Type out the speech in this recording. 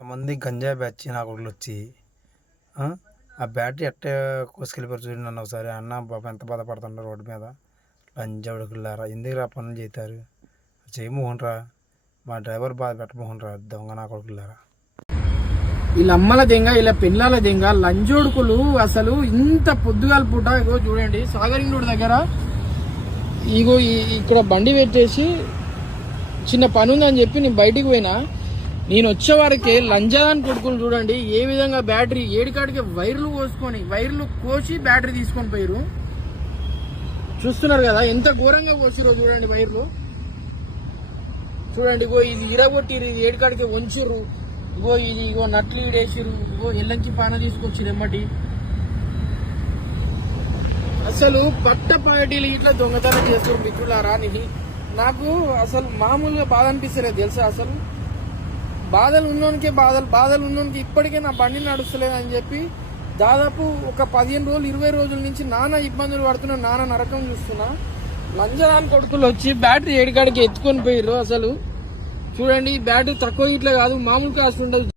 కొంతమంది గంజాయి బ్యాచ్ నా కొడుకులు వచ్చి ఆ బ్యాటరీ ఎట్ట కోసుకెళ్ళిపోయారు చూడండి. నన్ను ఒకసారి అన్న బాబా ఎంత బాధపడుతుంటారు రోడ్డు మీద. లంజా ఉడుకులారా ఎందుకు రా పనులు చేస్తారు, చేయమోహన్రా మా డ్రైవర్ బాధ పెట్టమోహన్రా దొంగ నా కొడుకులారా. వీళ్ళ అమ్మల దెంగ వీళ్ళ పిల్లల దెంగ లంజోడుకులు. అసలు ఇంత పొద్దుగాల పూట ఇగో చూడండి సాగరింగుడు దగ్గర ఇగో ఇక్కడ బండి పెట్టేసి చిన్న పని ఉందని చెప్పి నేను బయటికి పోయినా. నేను వచ్చే వరకే లంజాన్ కొడుకులు చూడండి ఏ విధంగా బ్యాటరీ ఏడికాడికి వైర్లు కోసి బ్యాటరీ తీసుకొని పోయారు. చూస్తున్నారు కదా ఎంత ఘోరంగా కోసిరో చూడండి వైర్లు. చూడండి ఇగో ఇది ఇరగొట్టిరు, ఇది ఏడికాడికి వంచిర్రు. ఇగో నట్లు ఈడేసిరు. ఇగో ఎల్లంకి పాన తీసుకొచ్చిరు ఎమ్మటి. అసలు పట్ట పార్టీలు ఇట్లా దొంగతనం చేస్తారు మిత్రులారా. నాకు అసలు మామూలుగా బాధ అనిపిస్తలేదు తెలుసా. అసలు బాధలు ఉన్నోనికే బాధలు ఉన్నోనికి ఇప్పటికే నా బండి నడుస్తలేదని చెప్పి దాదాపు ఒక 15 రోజులు 20 రోజుల నుంచి నానా ఇబ్బందులు పడుతున్నా, నానా నరకం చూస్తున్నా. లంజరాన్ కొడుకులు వచ్చి బ్యాటరీ ఏడికాడికి ఎత్తుకొని పోయిర్రు. అసలు చూడండి బ్యాటరీ తక్కువ ఇట్లా కాదు, మామూలు కాస్ట్ ఉండదు.